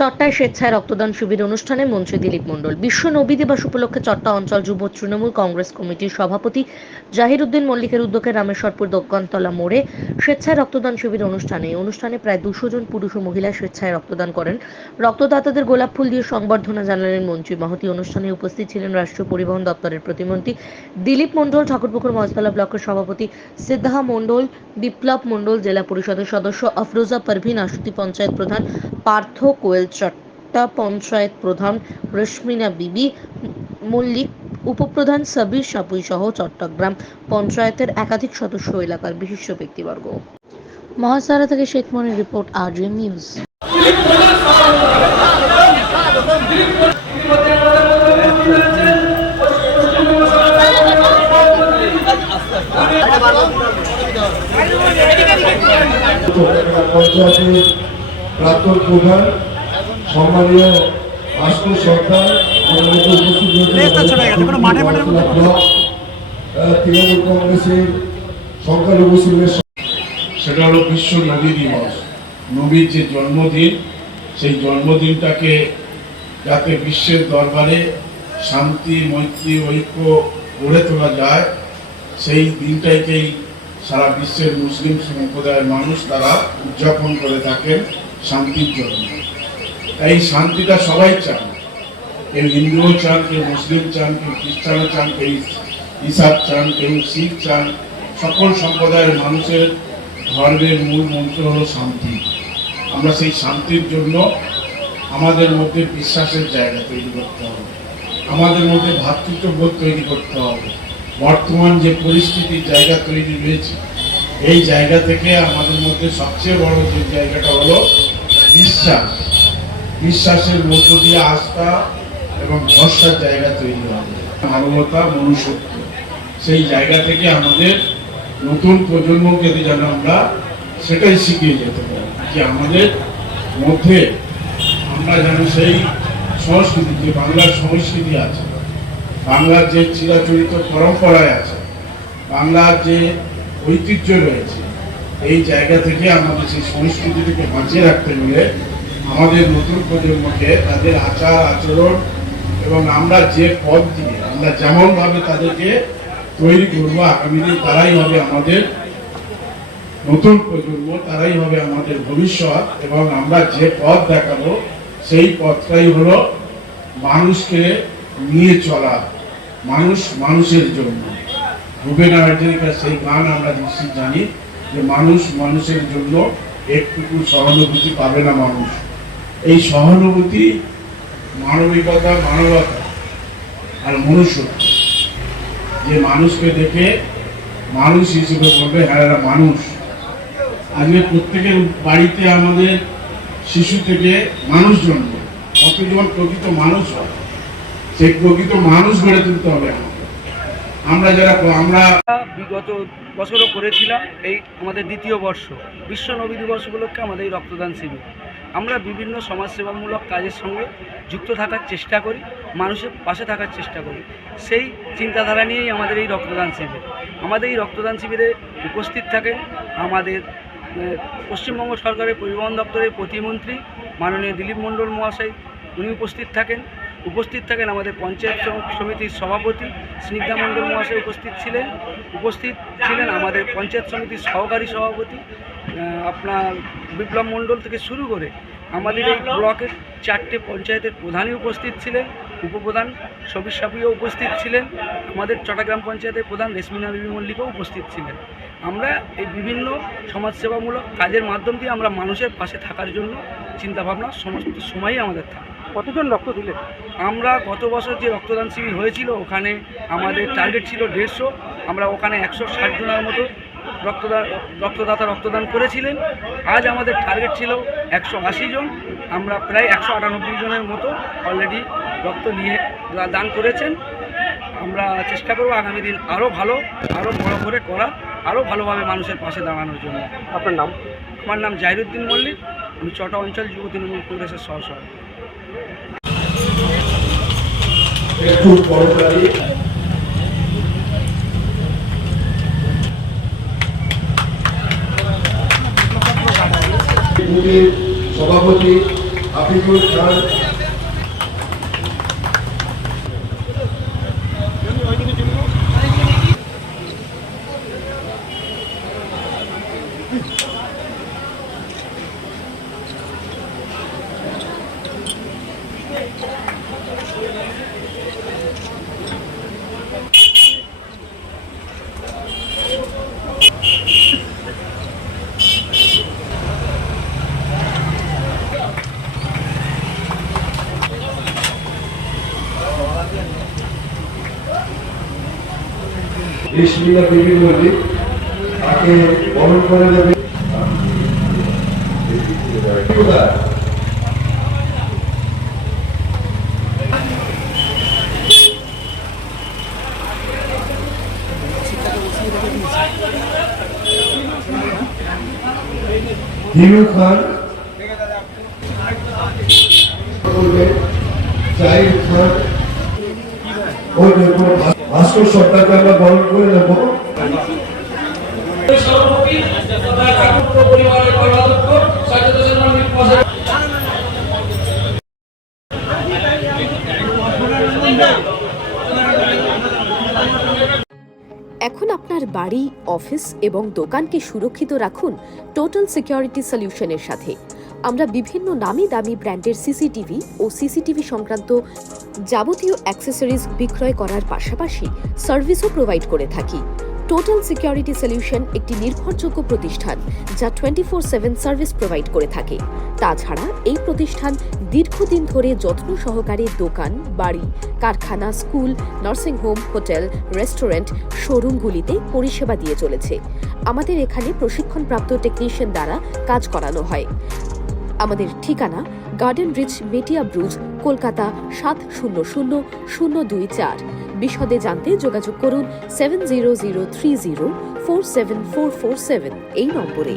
চট্টায় স্বেচ্ছায় রক্তদান শিবির অনুষ্ঠানে মন্ত্রী দিলীপ মণ্ডল। বিশ্ব নবী দিবস উপলক্ষে চট্টা অঞ্চল যুব তৃণমূল কংগ্রেস কমিটির সভাপতি জাহির উদ্দিন মল্লিকের উদ্যোগে রামেশ্বরপুর দোকানতলা মোড়ে স্বেচ্ছায় রক্তদান শিবির অনুষ্ঠানে প্রায় 200 জন পুরুষ ও মহিলা স্বেচ্ছায় রক্তদান করেন। রক্তদাতাদের গোলাপ ফুল দিয়ে সংবর্ধনা জানালেন মন্ত্রী মহতি। অনুষ্ঠানে উপস্থিত ছিলেন রাষ্ট্রীয় পরিবহন দপ্তরের প্রতিমন্ত্রী দিলীপ মণ্ডল, ঠাকুরপুকুর মজতলা ব্লকের সভাপতি সিদ্ধা মণ্ডল, বিপ্লব মণ্ডল, জেলা পরিষদের সদস্য আফরোজা পারভিন, আশুতি পঞ্চায়েত প্রধান পার্থ কোয়েল, চট্টা পঞ্চায়েত প্রধান রশ্মিনা বিবি মল্লিক, উপপ্রধান সাবির সাপুই সহ চট্টগ্রাম পঞ্চায়েতের একাধিক সদস্য, এলাকার বিশিষ্ট ব্যক্তিবর্গ। মহাসারা থেকে শেখ মনির রিপোর্ট, RJM নিউজ। প্রাক্তন প্রধান সম্মানীয় আশু সরকার তৃণমূল কংগ্রেসের সংখ্যালঘু শিবিরের, সেটা হলো বিশ্ব নবী দিবস। নবীর যে জন্মদিন, সেই জন্মদিনটাকে যাতে বিশ্বের দরবারে শান্তি, মৈত্রী, ঐক্য গড়ে তোলা যায়, সেই দিনটাকেই সারা বিশ্বের মুসলিম সম্প্রদায়ের মানুষ তারা উদযাপন করে থাকেন শান্তির জন্য। এই শান্তিটা সবাই চান, কেউ হিন্দুও চান, কেউ মুসলিম চান, কেউ খ্রিস্টানও চান, কেউ ইসাক চান, কেউ শিখ চান। সকল সম্প্রদায়ের মানুষের ধর্মের মূল মন্ত্র হলো শান্তি। আমরা সেই শান্তির জন্য আমাদের মধ্যে বিশ্বাসের জায়গা তৈরি করতে হবে, আমাদের মধ্যে ভ্রাতৃত্ববোধ তৈরি করতে হবে। বর্তমান যে পরিস্থিতির জায়গা তৈরি হয়েছে, এই জায়গা থেকে আমাদের মধ্যে সবচেয়ে বড় যে জায়গাটা হলো বিশ্বাস। বিশ্বাসের মধ্য দিয়ে আস্থা এবং ভরসার জায়গা তৈরি হবে, মানবতা, মনুষ্যত্ব। সেই জায়গা থেকে আমাদের নতুন প্রজন্মকে যেন আমরা সেটাই শিখিয়ে যেতে পারি, যে আমাদের মধ্যে আমরা যেন সেই সংস্কৃতি, যে বাংলার সংস্কৃতি আছে, বাংলার যে চিরাচরিত পরম্পরায় আছে, বাংলার যে ঐতিহ্য রয়েছে, এই জায়গা থেকে আমাদের সেই সংস্কৃতিটিকে বাঁচিয়ে রাখতে গেলে আমাদের নতুন প্রজন্মকে তাদের আচার আচরণ এবং আমরা যে পথ দিয়ে আমরা যেমনভাবে তাদেরকে তৈরি করবো, আগামী দিন তারাই হবে আমাদের নতুন প্রজন্ম, তারাই হবে আমাদের ভবিষ্যৎ। এবং আমরা যে পথ দেখাবো সেই পথটাই হলো মানুষকে নিয়ে চলা, মানুষ মানুষের জন্য। ভূপেন হাজারিকার সেই গান আমরা নিশ্চিত জানি যে মানুষ মানুষের জন্য একটুকু সহানুভূতি পাবে না মানুষ। এই সহানুভূতি, মানবিকতা, মানবতা আর মনুষ্যত্ব, যে মানুষকে দেখে মানুষ হিসেবে বলবে হ্যাঁ এরা মানুষ। আজকে প্রত্যেকের বাড়িতে আমাদের শিশু থেকে মানুষ জন্ম, কতজন প্রকৃত মানুষ হয়, সেই প্রকৃত মানুষ গড়ে তুলতে হবে আমরা বিগত বছরও করেছিলাম। এই আমাদের দ্বিতীয় বর্ষ বিশ্ব নবী দিবস উপলক্ষে আমাদের এই রক্তদান শিবির। আমরা বিভিন্ন সমাজসেবামূলক কাজের সঙ্গে যুক্ত থাকার চেষ্টা করি, মানুষের পাশে থাকার চেষ্টা করি। সেই চিন্তাধারা নিয়েই আমাদের এই রক্তদান শিবির। আমাদের এই রক্তদান শিবিরে উপস্থিত থাকেন আমাদের পশ্চিমবঙ্গ সরকারের পরিবহন দপ্তরের প্রতিমন্ত্রী মাননীয় দিলীপ মণ্ডল মহাশয়, উনি উপস্থিত থাকেন আমাদের পঞ্চায়েত সমিতির সভাপতি স্নিগ্ধা মণ্ডল মহাশয় উপস্থিত ছিলেন আমাদের পঞ্চায়েত সমিতির সহকারী সভাপতি আপনার বিপ্লব মণ্ডল থেকে শুরু করে আমাদের এই ব্লকের 4টে পঞ্চায়েতের প্রধানই উপস্থিত ছিলেন, উপপ্রধান সবির সাপুইও উপস্থিত ছিলেন, আমাদের চট্টগ্রাম পঞ্চায়েতের প্রধান রশ্মিনা বিবি মল্লিকও উপস্থিত ছিলেন। আমরা এই বিভিন্ন সমাজসেবামূলক কাজের মাধ্যম দিয়ে আমরা মানুষের পাশে থাকার জন্য চিন্তাভাবনা সমস্ত সময়ই আমাদের থাকে। কতজন রক্ত দিলেন? আমরা গত বছর যে রক্তদান শিবির হয়েছিল ওখানে আমাদের টার্গেট ছিল 150, আমরা ওখানে 160 জনের মতো রক্তদাতা রক্তদান করেছিলেন। আজ আমাদের টার্গেট ছিল 180 জন, আমরা প্রায় 198 জনের মতো অলরেডি রক্ত নিয়ে দান করেছেন। আমরা চেষ্টা করব আগামী দিন আরও ভালো, আরও বড় করে করা, আরও ভালোভাবে মানুষের পাশে দাঁড়ানোর জন্য। আপনার নাম? আমার নাম জাহির উদ্দিন মল্লিক, আমি চট্টা অঞ্চল যুব তৃণমূল কংগ্রেসের সহসভাপতি। সভাপতি আফিকুল খান, বিসমিল্লাহ বিবি মল্লিক তাকে বরণ করে দেবে। হিরু খান, জাহিদ খান, ওই ভাস্কর সরকারকে আমরা বরণ করে নেব। এখন আপনার বাড়ি, অফিস এবং দোকানকে সুরক্ষিত রাখুন টোটাল সিকিউরিটি সলিউশনের সাথে। আমরা বিভিন্ন নামি দামি ব্র্যান্ডের সিসিটিভি ও সিসিটিভি সংক্রান্ত যাবতীয় অ্যাক্সেসরিজ বিক্রয় করার পাশাপাশি সার্ভিসও প্রোভাইড করে থাকি। টোটাল সিকিউরিটি সলিউশন একটি নির্ভরযোগ্য প্রতিষ্ঠান যা 24/7 সার্ভিস প্রোভাইড করে থাকে। তাছাড়া এই প্রতিষ্ঠান দীর্ঘদিন ধরে যত্ন সহকারে দোকান, বাড়ি, কারখানা, স্কুল, নার্সিংহোম, হোটেল, রেস্টুরেন্ট, শোরুমগুলিতে পরিষেবা দিয়ে চলেছে। আমাদের এখানে প্রশিক্ষণপ্রাপ্ত টেকনিশিয়ান দ্বারা কাজ করানো হয়। আমাদের ঠিকানা গার্ডেন রিচ, মেটিয়া ব্রুজ, কলকাতা 700024। বিশদে জানতে যোগাযোগ করুন 7003047447 এই নম্বরে।